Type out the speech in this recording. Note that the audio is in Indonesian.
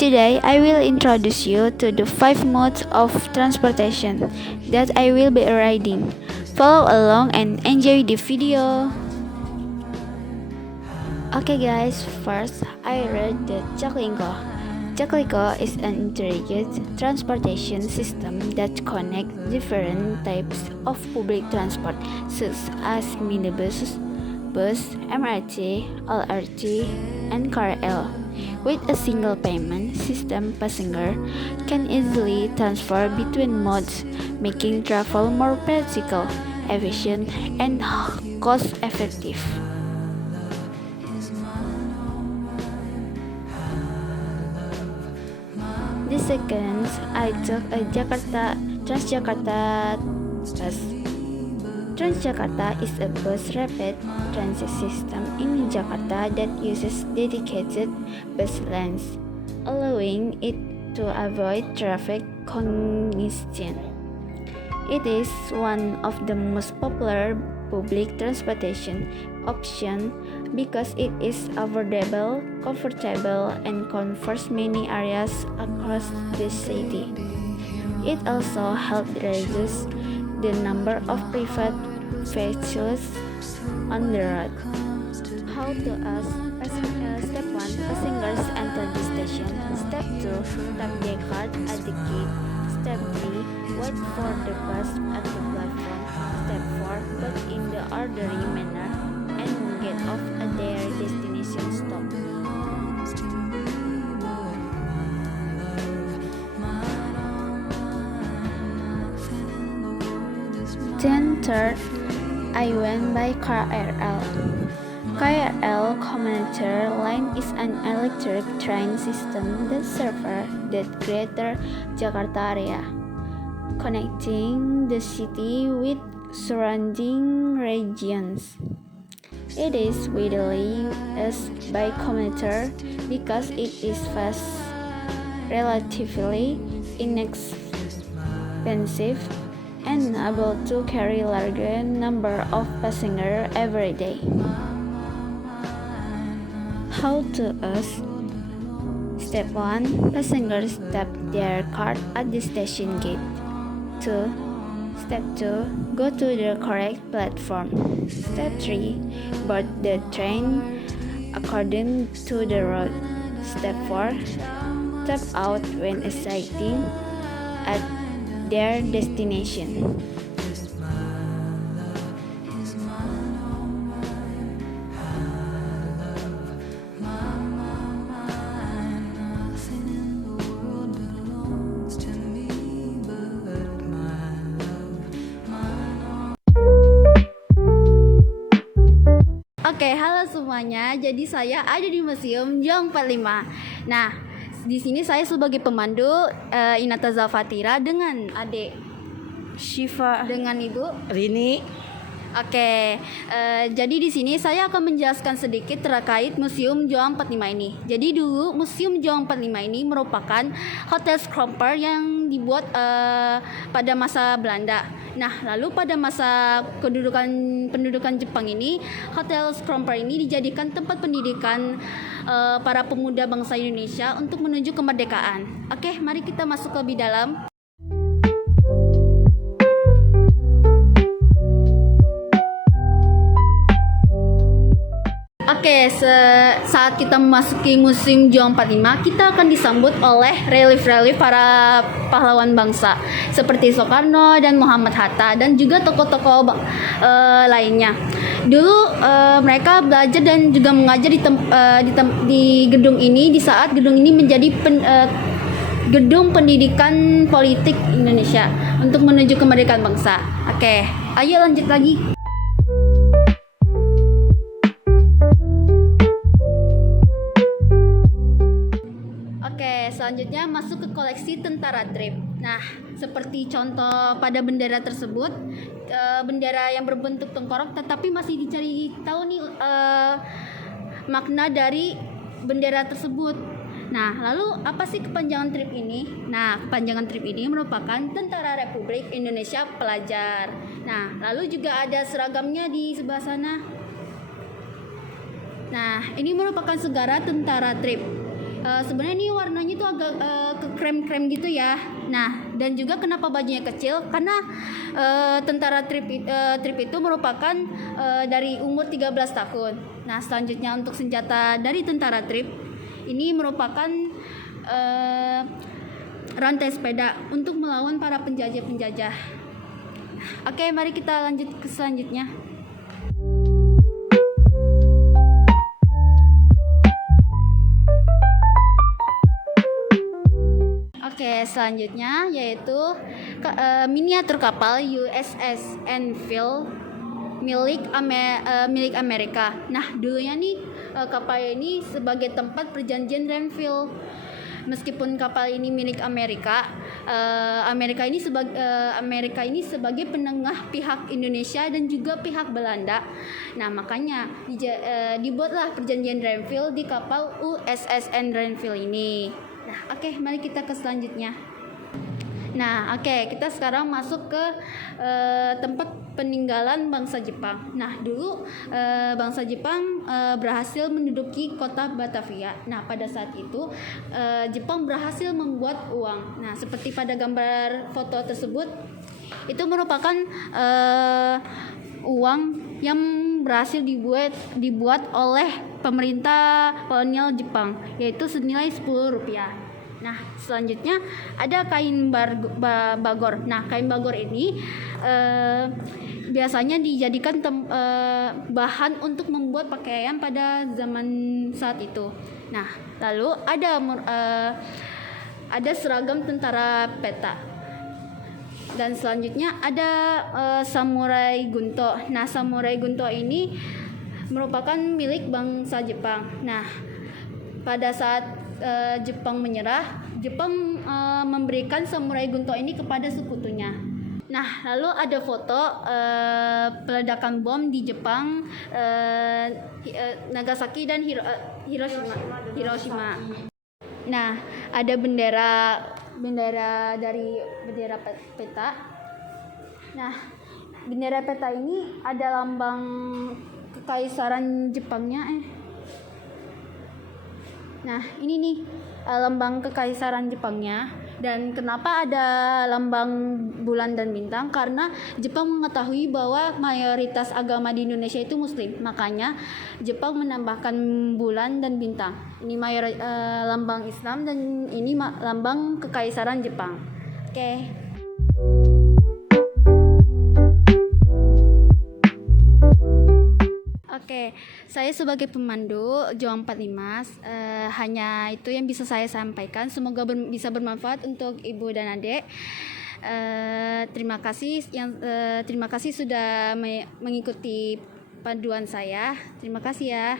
Today, I will introduce you to the 5 modes of transportation that I will be riding. Follow along and enjoy the video. Okay guys, first I ride the Jaklingko. Jaklingko is an integrated transportation system that connects different types of public transport such as minibus, bus, MRT, LRT, and KRL. With a single payment system, passenger can easily transfer between modes, making travel more practical, efficient, and cost-effective. The second, I took a Transjakarta bus. Transjakarta is a bus rapid transit system in Jakarta that uses dedicated bus lanes, allowing it to avoid traffic congestion. It is one of the most popular public transportation options because it is affordable, comfortable, and covers many areas across the city. It also helps reduce the number of private vehicles on the road. How to ask? Step 1. Passengers enter the station. Step 2. Tap their card at the gate. Step 3. Wait for the bus at the platform. Step 4. Book in the orderly manner and get off at their destination stop. Then third, I went by KRL. KRL Commuter Line is an electric train system that serves the greater Jakarta area, connecting the city with surrounding regions. It is widely used by commuters because it is fast, relatively inexpensive, and able to carry larger number of passengers every day. How to ask? Step 1. Passengers tap their card at the station gate. Step 2. Go to the correct platform. Step 3. Board the train according to the route. Step 4. Tap out when exiting at their destination. Oke, halo semuanya. Jadi saya ada di Museum Juang 45. Nah, di sini saya sebagai pemandu Inata Zafatira dengan adik Shiva dengan ibu Rini. Oke, jadi di sini saya akan menjelaskan sedikit terkait Museum Juang 45 ini. Jadi dulu Museum Juang 45 ini merupakan hotel scrumper yang dibuat pada masa Belanda. Nah, lalu pada masa pendudukan Jepang ini, hotel scrumper ini dijadikan tempat pendidikan para pemuda bangsa Indonesia untuk menuju kemerdekaan. Oke, mari kita masuk lebih dalam. Oke, saat kita memasuki Museum Juang 45, kita akan disambut oleh relief-relief para pahlawan bangsa seperti Soekarno dan Muhammad Hatta dan juga tokoh-tokoh lainnya. Dulu mereka belajar dan juga mengajar di gedung ini di saat gedung ini menjadi gedung pendidikan politik Indonesia untuk menuju kemerdekaan bangsa. Oke, ayo lanjut lagi. Selanjutnya masuk ke koleksi tentara Trip. Nah, seperti contoh pada bendera tersebut, bendera yang berbentuk tengkorak, tetapi masih dicari tahu nih makna dari bendera tersebut. Nah, lalu apa sih kepanjangan Trip ini? Nah, kepanjangan Trip ini merupakan Tentara Republik Indonesia Pelajar. Nah, lalu juga ada seragamnya di sebelah sana. Nah, ini merupakan segara tentara Trip. Sebenarnya ini warnanya tuh agak ke krem-krem gitu ya. Nah, dan juga kenapa bajunya kecil? Karena tentara trip itu merupakan dari umur 13 tahun. Nah, selanjutnya untuk senjata dari tentara trip ini merupakan rantai sepeda untuk melawan para penjajah-penjajah. Oke, mari kita lanjut ke selanjutnya. Oke, selanjutnya yaitu miniatur kapal USS Enfield milik Amerika. Nah, dulunya nih kapal ini sebagai tempat perjanjian Renville. Meskipun kapal ini milik Amerika, Amerika ini sebagai penengah pihak Indonesia dan juga pihak Belanda. Nah, makanya dibuatlah perjanjian Renville di kapal USS Renville ini. Nah, oke, mari kita ke selanjutnya. Nah, oke, kita sekarang masuk ke tempat peninggalan bangsa Jepang. Nah, dulu bangsa Jepang berhasil menduduki kota Batavia. Nah, pada saat itu Jepang berhasil membuat uang. Nah, seperti pada gambar foto tersebut, itu merupakan uang yang berhasil dibuat oleh pemerintah kolonial Jepang, yaitu senilai Rp10. Nah, selanjutnya ada kain bagor. Nah, kain bagor ini biasanya dijadikan bahan untuk membuat pakaian pada zaman saat itu. Nah, lalu ada seragam tentara peta. Dan selanjutnya ada samurai gunto. Nah, samurai gunto ini merupakan milik bangsa Jepang. Nah, pada saat Jepang menyerah, Jepang memberikan samurai gunto ini kepada sekutunya. Nah, lalu ada foto peledakan bom di Jepang, Nagasaki dan Hiroshima. Nah, ada bendera peta. Nah, bendera peta ini ada lambang kekaisaran Jepangnya. Nah, ini nih lambang kekaisaran Jepangnya. Dan kenapa ada lambang bulan dan bintang? Karena Jepang mengetahui bahwa mayoritas agama di Indonesia itu Muslim. Makanya Jepang menambahkan bulan dan bintang. Ini lambang Islam dan ini lambang kekaisaran Jepang. Oke. Oke, saya sebagai pemandu Juang 45 hanya itu yang bisa saya sampaikan. Semoga bisa bermanfaat untuk ibu dan adik. Terima kasih sudah mengikuti panduan saya. Terima kasih ya.